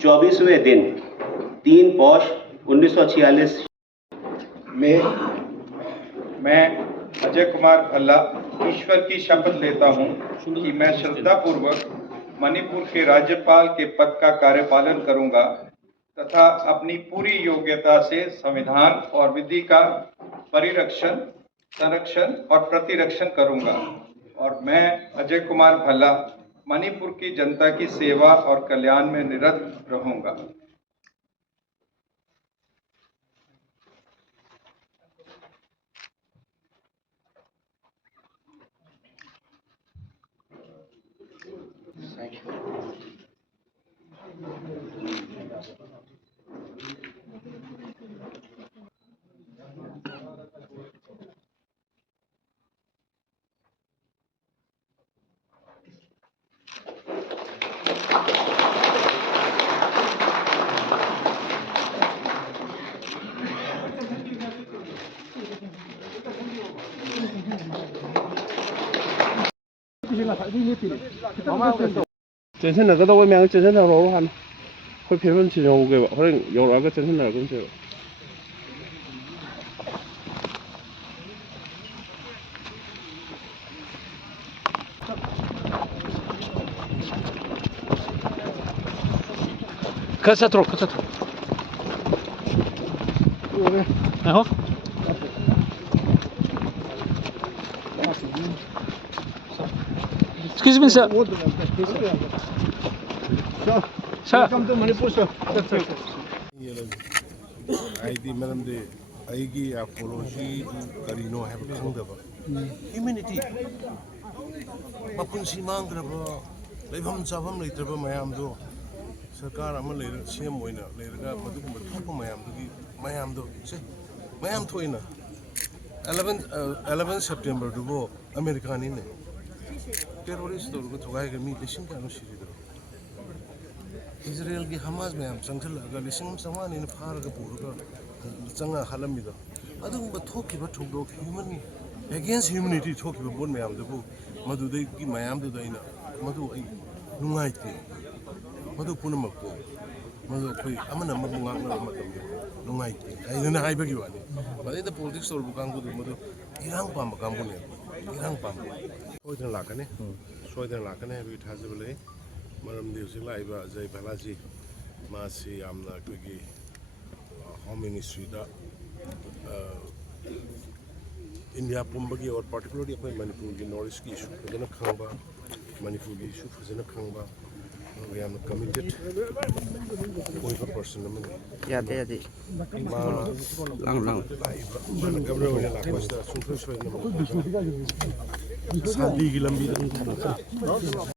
24वें दिन 3 पौष 1946 में मैं अजय कुमार भल्ला ईश्वर की शपथ लेता हूं कि मैं श्रद्धापूर्वक मणिपुर के राज्यपाल के पद का कार्यपालन करूंगा तथा अपनी पूरी योग्यता से संविधान और विधि का परिरक्षण, संरक्षण और प्रतिरक्षण करूंगा और मैं अजय कुमार भल्ला मणिपुर की जनता की सेवा और कल्याण में निरत रहूंगा। 전선 나가다 보면 전선으로 한 회피면 지정오게 호랭 여러가 전선 나가는 저 카사트로 아호 Excuse me, sir. Sir. Welcome to Manipur, sir. ID madam दे आईगी अपोलॉजी करीनो है खंगदबा ह्यूमैनिटी मपुंसी मांगद्रब लेभम चाभम लेत्रब मयाम दो सरकार अमा लेर सीएम ओइना लेरगा मदुगुम थोप मयाम दुगी मयाम दो से मयाम थोइना 11 सेप्टेम्बर दुबो अमेरिका नि ने टेररिस्ट तो थोगाय के मी लिसिंग कानो सिरिदो इजराइल की हमास में हम संगठन लगा लिसिंग समान इन फार का पूरा चंगा Halam मिदो अदुम बथोकी बथुगो human against humanity थोकी bone में हम दबो मदुदै की मयाम दो दैना मदु आई नुंगाइते मदु पुनमको मदु कोई अमन अमन गांगना मतम नुंगाइते आइना हाइबगी वानी बदैदा पॉलिटिक्स और बुकांगो मदु इरांग पाम कांबोने इरांग पाम सोइदन लाकने बि थाजबले मरम दिवसिक लाइबा जय भलाजी मासी आमना कोगी होम मिनिस्ट्री दा इंडिया पुंबगी और पार्टिकुलरली अपने मणिपुर की नॉर्थ ईस्ट की इशू फजन खंगबा मणिपुर की इशू फजन खंगबा वी आर कमिटेड कोई पर्सन नमन यादे मा लांग गबरे लाकोस्ता सुनफ्रेश होय नमन शादी की लंबी